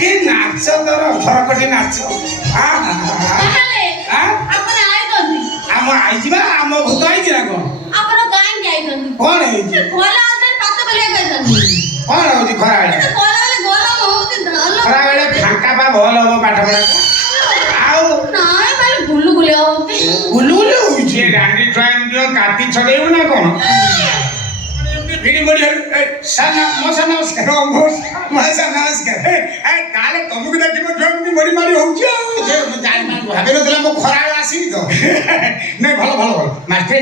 কি নাচ তোর ঘরকটি নাচ আম আইছিবা আম ভূত আইছি না কোন কোন হইছি কোন হଉଛି ଖରା ବେଳେ ଫାଙ୍କା ପା ଭଲ ହବ ପାଠ ପଢା ଆଉ ଗୁଲୁଗୁଲି ହଉଛି ଗାଣ୍ଡି ଛୁଆ ଦିଅ କାତି ଛଡେଇବୁ ନା କଣ ଭିଡି ବଢି ନମସ୍କାର ତାହେଲେ ତମକୁ ଦେଖିବ ଛୁଆ ଏମିତି ବଢି ମାରି ହଉଛି ଆଉ ଭାବିନଥିଲା ମୁଁ ଖରାବେଳେ ଆସିବି ତ ନାଇଁ ଭଲ ଭଲ ଭଲ ମାଷ୍ଟ୍ରେ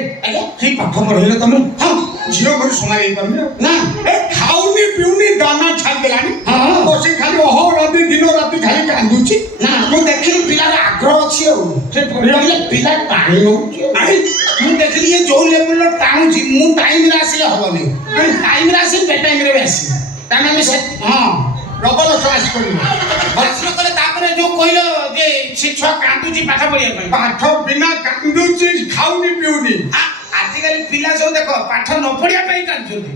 କି ପାଠ ପଢେଇଲ ତମେ ହଁ ଝିଅ ଘରୁ ସମାଳି ହେଇପାରୁନି ନା ଖାଉନି ପିଉନି ଦାନା ଛାଡ଼ିଦେଲାଣି ବସି ଖାଲି ଅହରାତି ଦିନ ରାତି ଖାଲି କାନ୍ଦୁଛି ନା ମୁଁ ଦେଖିଲି ପିଲାର ଆଗ୍ରହ ଅଛି ଆଉ ସେ ପଢିଲେ ପିଲା ଟାଣି ନଉଛି ମୁଁ ଦେଖିଲି ଇଏ ଯୋଉ ଲେବୁଲର ଟାଣୁଛି ମୁଁ ଟାଇମରେ ଆସିଲେ ହବନି ଟାଇମରେ ଆସିବି ବେଟାଇମରେ ବି ଆସିବି ତାମାନେ ଆମେ ହଁ ଡବଲ କ୍ଲାସ କରିବୁ ପରିଶ୍ରମ କଲେ ତାପରେ ଯୋଉ କହିଲ ଯେ ସେ ଛୁଆ କାନ୍ଦୁଛି ପାଠ ପଢିବା ପାଇଁ ପାଠ ବିନା କାନ୍ଦୁଛି ଖାଉନି ପିଉନି ଆଜିକାଲି ପିଲା ସବୁ ଦେଖ ପାଠ ନ ପଢିବା ପାଇଁ କାନ୍ଦୁଛନ୍ତି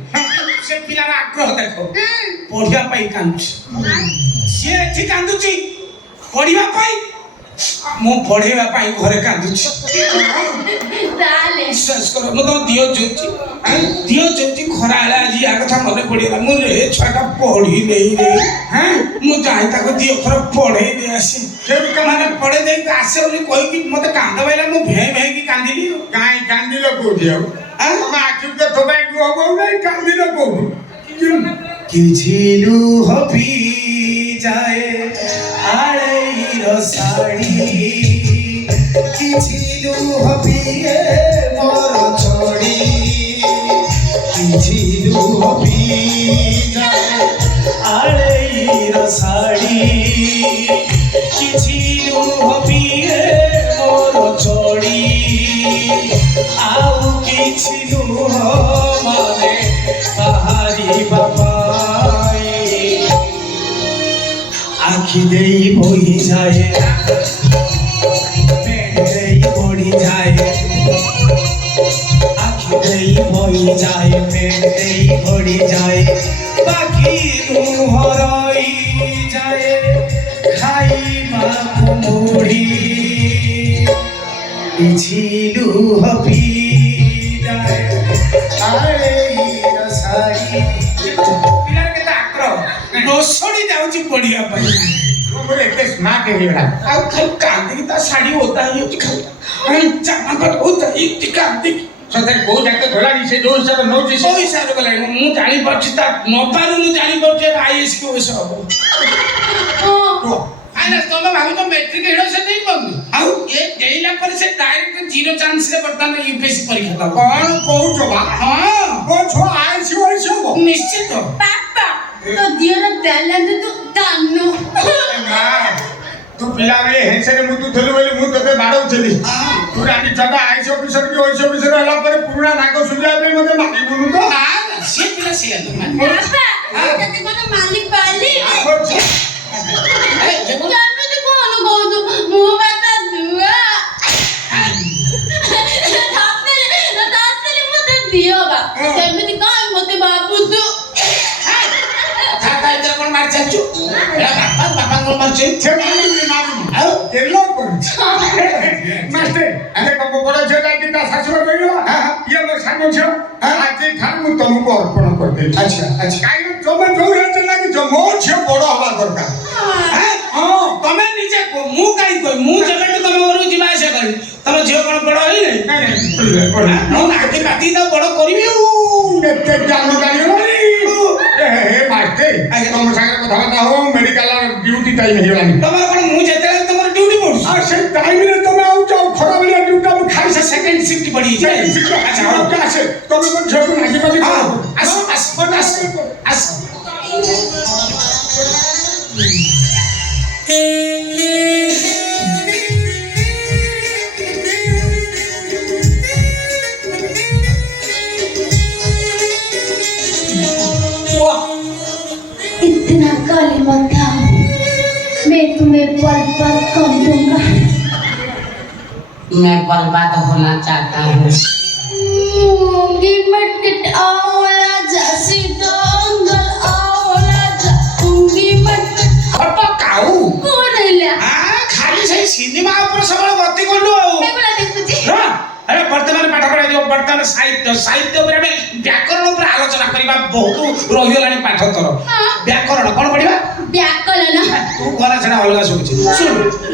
ସେ ପିଲାର ଆଗ୍ରହ ଦେଖ ପଢିବା ପାଇଁ କାନ୍ଦୁଛି ସିଏ ଏଠି କାନ୍ଦୁଛି ପଢିବା ପାଇଁ ମୁଁ ପଢେଇବା ପାଇଁ ଘରେ କାନ୍ଦୁଛି ବିଶ୍ୱାସ କର ମୁଁ ତମ ଦିଅ ଚୋଉଛି ଖରା ହେଲା ଆଜି ୟା କଥା ମନେ ପଡିଗଲା ମୁଁ ରେ ଛୁଆଟା ପଢି ନେଇ ରେ ମୁଁ ଯାଇ ତାକୁ ଦି ଅକ୍ଷର ପଢେଇ ଦେଇ ଆସି ମାନେ ପଢେଇ ଦେଇକି ଆସେ ବୋଲି କହିକି ମତେ କାନ୍ଦ ପାଇଲା ମୁଁ ଭେଁ ଭେଁକି କାନ୍ଦିଲି କାହିଁ କାନ୍ଦିଲ କୋଉଠି ଆଉ ତମେ ଆଖି ତ ଥୋପାଇ ହବ ନାଇଁ କାନ୍ଦିଲ କୋଉଠି କିଛି ଲୁହ ଯାଏ ଆଳେଇର ଶାଢ଼ୀ କିଛି ଲୁହ ପିଏ ମୋର ଛଡ଼ି କିଛି ଲୁହ ଯାଏ ଆଳେଇର ଶାଢ଼ୀ କିଛି ଲୁହ ପିଏ ମୋର ଛଡ଼ି ଆଉ କିଛି ଲୁହ ମାନେ ବାହାରିବା आखि दे बोही जाए पेट दे बढ़ी जाए आखि दे बोही जाए पेट दे बढ़ी जाए बाकी लुह रही जाए खाइबा मुड़ी କିଛି ଲୁହ ପି ଯାଏ ଆରେ ଶାଢ଼ୀ ପିଲାର କେତେ ଆଗ୍ରହ ନସଡ଼ି ଯାଉଛି ପଢିବା ପାଇଁ ଏତେ ସ୍ମାର୍ଟ ହେଇଗଲା ଆଉ ଖାଲି କାନ୍ଦିକି ତା ଶାଢ଼ୀ ଓଦା ହେଇଯାଉଛି ଖାଲି ଜାମା ପଟ ଓଦା ହେଇଛି କାନ୍ଦିକି ସତରେ କୋଉ ଯାକେ ଗଲାଣି ସେ ଯୋଉ ହିସାବରେ ନଉଛି ସେଇ ହିସାବରେ ଗଲାଣି ମୁଁ ଜାଣିପାରୁଛି ତା ନପାରୁ ମୁଁ ଜାଣିପାରୁଛି ଆଇଏସ୍ କି ଓଏସ୍ ହବ ତମେ ଭାବୁଛ ମେଟ୍ରିକ ହିଡ଼ ସେ ଦେଇପାରୁନି ଆଉ ଏ ଦେଇଲା ପରେ ସେ ଡାଇରେକ୍ଟ ଜିରୋ ଚାନ୍ସରେ ବର୍ତ୍ତମାନ ୟୁପିଏସସି ପରୀକ୍ଷା ଦବ କଣ କହୁଛ ବା ହଁ କୋ ଛୁଆ ଆଇଏସ୍ ଓଏସ୍ ହବ ନିଶ୍ଚିତ ପାପା तो दियोर टैलेंट तो दानो तू पिला रे हेसरे मु तू थलु बोली मु तते बाडौछली तू रानी छटा आईसी ऑफिसर की ओएस ऑफिसर हला पर पुराना नाको सुनिया पे मते मारी बुनु तो ना से पिला से पापा तते कोन मालिक पाली ए जानू तो कोन गो तू मु बता दुआ तातले मते दियो बा सेमिति काई मते बाबू तू चाचू बापा को मारछे ଆଉ ଏଲୋ କରୁଛି ମାଷ୍ଟର ଆରେ କବ ବଡ଼ ଝିଅ ଯାଇକି ତା ଶାଶୁର କହିଗଲା ଇଏ ମୋ ସାନ ଝିଅ ଆଜି ଠାରୁ ମୁଁ ତମକୁ ଅର୍ପଣ କରିଦେଲି ଆଚ୍ଛା ଆଚ୍ଛା କାହିଁକି ତମେ ଯୋଉ ରାଜ୍ୟ ଲାଗିଛ ମୋ ଝିଅ ବଡ଼ ହବା ଦରକାର ହଁ ତମେ ନିଜେ ମୁଁ କାହିଁ କହି ମୁଁ ଯେବେଠୁ ତମ ଘରକୁ ଯିବା ଆସିବା କରିବି ତମ ଝିଅ କ'ଣ ବଡ଼ ହେଇନି ମୁଁ ନାତି ପାତି ତା ବଡ଼ କରିବି ଆଉ କେତେ ଜ୍ଞାନ ଜାଣିଗଲାଣି हे मास्टर तुम सागर कथबार्ता हो मेडिकल ड्यूटी टाइम हेगलानी तमर कोन मु जेतेले तमर ड्यूटी पड़ आ से टाइम रे तमे आउ जाओ खरा बेला ड्यूटी हम खाई से सेकंड शिफ्ट पड़ी जाए अच्छा हो का से तमे कोन झोक नागी पाजी आस आस आस इतना काली मत आओ मैं तुम्हें बर्बाद कर दूंगा मैं बर्बाद होना चाहता हूँ मूंगी मटकट आओला जासी दंगल आओला जा मूंगी मटकट ବର୍ତ୍ତମାନ ସାହିତ୍ୟ ଉପରେ ଆମେ ବ୍ୟାକରଣ ଉପରେ ଆଲୋଚନା କରିବା। ବହୁତ ରହିଗଲାଣି ପାଠ ତୋର। ବ୍ୟାକରଣ କ'ଣ ପଢିବା? ବ୍ୟାକରଣ। ତୁ କଣ ସେଟା ଅଲଗା ଶୁଭୁଛି। ଶୁଣ,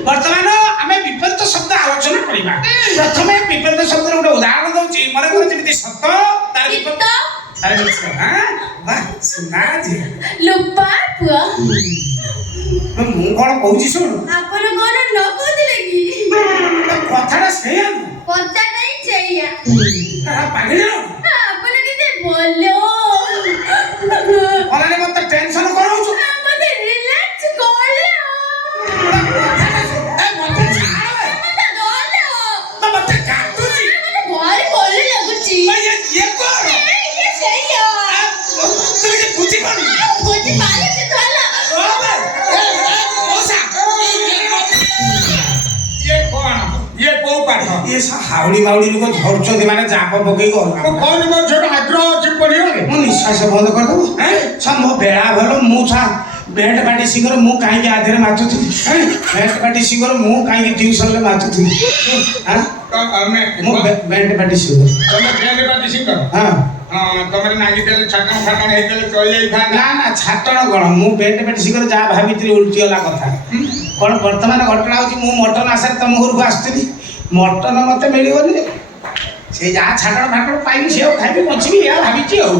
ବର୍ତ୍ତମାନ ଆମେ ବିପରୀତ ଶବ୍ଦ ଆଲୋଚନା କରିବା। ପ୍ରଥମେ ବିପରୀତ ଶବ୍ଦର ଗୋଟେ ଉଦାହରଣ ଦଉଛି। ମନେ କର ଯେମିତି ସତ ତାର ବିପରୀତ ଲୁପା ପୁଅ। ମୁଁ କଣ କହୁଛି ଶୁଣ। ଆପଣ କଣ ନ କହୁଥିଲେ କି? କଥାଟା ସେଇଆ କଥାଟା ହିଁ ସେଇଆ। ପାଗିଳି ଆପଣ କେତେ ଭଲ। ଅନାନି ମତେ ଟେନସନ କରଉଛୁ। ମତେ ରିଲାକ୍ସ କର। ମତେ ଛାଡ଼ ମତେ କାଟୁଛି। ମତେ ଭାରି ଭଲ ଲାଗୁଛି। ଇଏ କଣ ଇଏ ସେଇଆ। ତୁ କିଛି ବୁଝିପାରୁନି। ବୁଝି ପାରୁଛି ଭଲ। ଇଏ କଣ? ଇଏ କୋଉ ପାଠ? ଇଏ ହାଉଳି ବାଉଳି ଲୋକ ଧରୁଛନ୍ତି ମାନେ ଜାପ ପକେଇ ମୁଁ କହୁନି ମୋ ଝିଅଟା ଆଗ୍ରହ ଅଛି ପଢିବାରେ। ମୁଁ ନିଶ୍ୱାସ ବନ୍ଦ କରିଦେବୁ। ମୋ ବେଳା ଭଲ। ମୁଁ ବେଲ୍ଟ ପାଟି ସିଙ୍ଗର ମୁଁ କାହିଁକି ଆଧିରେ ମାତୁଥିଲି। ବେଲ୍ଟ ପାଟି ସିଙ୍ଗର ମୁଁ କାହିଁକି ଟ୍ୟୁସନରେ ମାତୁଥିଲି। ମୁଁ ବେଲ୍ଟ ପାଟି ସିଙ୍ଗର। ତମେ ବେଲ୍ଟ ପାଟି ସିଙ୍ଗର? ହଁ। ତମର ନାଗିଦେଲେ ଛାଟଣ ଫାଟଣ ହେଇଥିଲେ ଚଳି ଯାଇଥାନ୍ତା। ନା ନା ଛାଟଣ କଣ, ମୁଁ ବେଲ୍ଟ ପାଟି ସିଙ୍ଗର ଯାହା ଭାବିଥିଲି ଉଲ୍ଟି ଗଲା କଥା। କ'ଣ ବର୍ତ୍ତମାନ ଘଟଣା ହେଉଛି, ମୁଁ ମଟନ ଆଶାରେ ତମ ଘରକୁ ଆସିଥିଲି। ମଟନ ମତେ ମିଳିବନି। ସେ ଯାହା ଛାଟଣ ଫାଟଣ ପାଇବି ସେ ଖାଇବି ବଞ୍ଚିବି ଏହା ଭାବିଛି ଆଉ।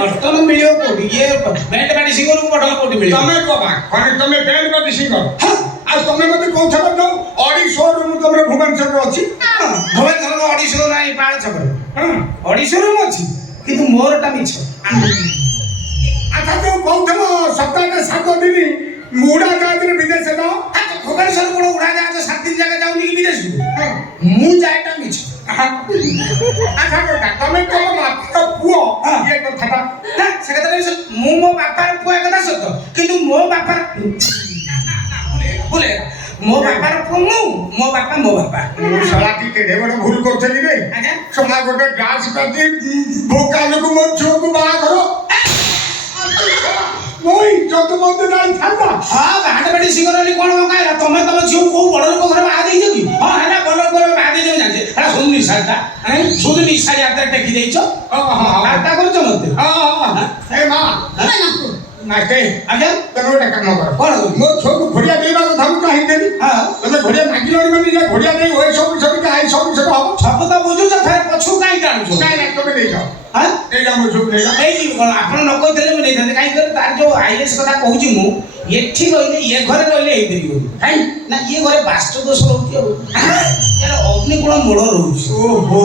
ମଟନ ମିଳିବ କୋଉଠି? ଇଏ ବେଲ୍ଟ ପାଟି ସିଙ୍ଗରକୁ ମଟନ କୋଉଠି ମିଳିବ? ତମେ କବା ତମେ ବେଲ୍ଟ ପାଟି ସିଙ୍ଗର। ଆଉ ତମେ ମତେ କହୁଥିଲ ଯୋଉ ଅଡି ଶୋରୁମ ତମର ଭୁବନେଶ୍ୱରରେ ଅଛି। ଭୁବନେଶ୍ୱରର ଅଡିଶୋ ନାହିଁ ପାଳ ଛକରେ। ଅଡିଶୋ ରୁମ୍ ଅଛି କିନ୍ତୁ ମୋରଟା ମିଛ। ଆଚ୍ଛା ଯୋଉ କହୁଥିଲ ସପ୍ତାହରେ 7 ଦିନ ଉଡ଼ାଜାହାଜରେ ବିଦେଶ ଯାଅ। ଭୁବନେଶ୍ୱର ଗୋଟେ ଉଡ଼ାଜାହାଜ 7 ଦିନ ଯାକ ଯାଉନି କି ବିଦେଶକୁ? ମୁଁ ଯାଏଟା ମିଛ। ଆଚ୍ଛା ତମେ ତମ ବାପାର ପୁଅ ଇଏ କଥାଟା ସେ କଥାଟା ମୁଁ ମୋ ବାପାର ପୁଅ କଥା ସତ, କିନ୍ତୁ ମୋ ବାପାର ମୋ ବାପାର ପୁଅ ମୋ ବାପା ମୋ ବାପା। ଶଳାଟି କେଡ଼େ ବଡ଼ ଭୁଲ କରୁଥିଲି ରେ। ଶଳା ଗୋଟେ ଗ୍ୟାସ୍ ପାଟି ଭୋକା ଲୋକ ମୋ ଝିଅକୁ ବାହାଘର ମୋ ଇଜ୍ଜତ ମତେ ଯାଇଥାନ୍ତା। ହଁ ବାହାଟବାଡ଼ି ସିଙ୍ଗର ବୋଲି କ'ଣ ମଗାଇଲା? ତମେ ତମ ଝିଅକୁ କୋଉ ବଡ଼ ଲୋକ ଘରେ ବାହା ଦେଇଛ କି? ହଁ ହେଲା ଭଲ ଲୋକ ବାହା ଦେଇଛ ଜାଣିଛେ। ହେଲା ସୁଦ ନିଶାଟା ସୁଦ ନିଶା ହାତରେ ଟେକି ଦେଇଛ। ତା କରୁଛ ମତେ। ଏ ମା ମାଷ୍ଟେ ଆଜ୍ଞା ତମେ ଗୋଟେ କାମ କର। କ'ଣ ମୋ ଝିଅକୁ ଘୋଡ଼ିଆ ଦେଇବା କଥା ମୁଁ ଚାହିଁଥିଲି। ତମେ ଘୋଡ଼ିଆ ମାଗିଲଣି ମାନେ ଯେ ଘୋଡ଼ିଆ ଦେଇ ହୁଏ ସବୁ ବିଷୟରେ ଆଇ ସବୁ ବିଷୟରେ ହବ। ସବୁ ତ ବୁଝୁଛ ଫେର ପଛକୁ କାହିଁ ଟାଣୁଛ? ନାଇଁ ନାଇଁ ତମେ ନେଇଯାଅ। ନେଇଯାଅ ମୋ ଝିଅକୁ ନେଇଯାଅ। ନେଇଯିବି କ'ଣ? ଆପଣ ନ କହିଥିଲେ ମୁଁ ନେଇଥାନ୍ତି। କାହିଁକି କହିଲେ ତାର ଯୋଉ ଆଇଏସ୍ କଥା କହୁଛି ମୁଁ, ଏଠି ରହିଲେ ଇଏ ଘରେ ରହିଲେ ହେଇପାରିବନି। କାହିଁ ନା ଇଏ ଘରେ ବାସ୍ତୁ ଦୋଷ ରହୁଛି ଆଉ ଏହାର ଅଗ୍ନିଗୁଣ ମୋଡ଼ ରହୁଛି। ଓହୋ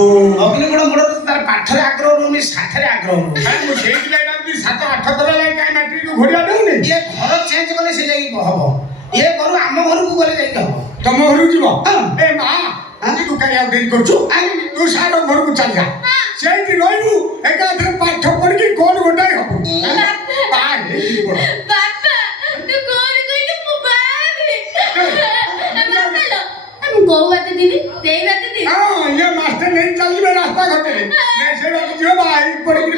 ଅଗ୍ନିଗୁଣ ମୋଡ଼ ତାର ପାଠରେ ଆଗ୍ରହ ରହୁନି, ଷାଠରେ ଆଗ୍ରହ ରହୁନି। ମୁଁ ସେଇଥିପାଇଁ 7-8 ଥର ଲାଗି କାହିଁ ମାଟ୍ରିକ ଘୋଡ଼ିଆ ଦେଉନି। ଇଏ ଘର ଚେଞ୍ଜ କଲେ ସେ ଯାଇକି ହବ। ଇଏ ଘରୁ ଆମ ଘରକୁ ଗଲେ ଯାଇକି ହବ। ତମ ଘରକୁ ଯିବ? ଏ ମା ତୁ କାହିଁ ଆଉ ଡେରି କରୁଛୁ? ତୁ ସାର ଘରକୁ ଚାଲିଯା। ସେଇଠି ରହିବୁ ଏକାଥରେ ପାଠ ପଢିକି କ'ଣ ଗୋଟାଏ ହବୁ। ବାପା ତୁ କଣ କହିଲୁ? ମୁଁ ବାହାବି। ମୁଁ କୋଉ ବାଟେ ଦିଦି ସେଇ ବାଟେ ଦିଦି। ଇଏ ମାଷ୍ଟର ନେଇ ଚାଲିବେ ରାସ୍ତା ଘାଟରେ। ସେ ବାଟେ ଯିବ ବାହା ହେଇକି ପଢିକିରି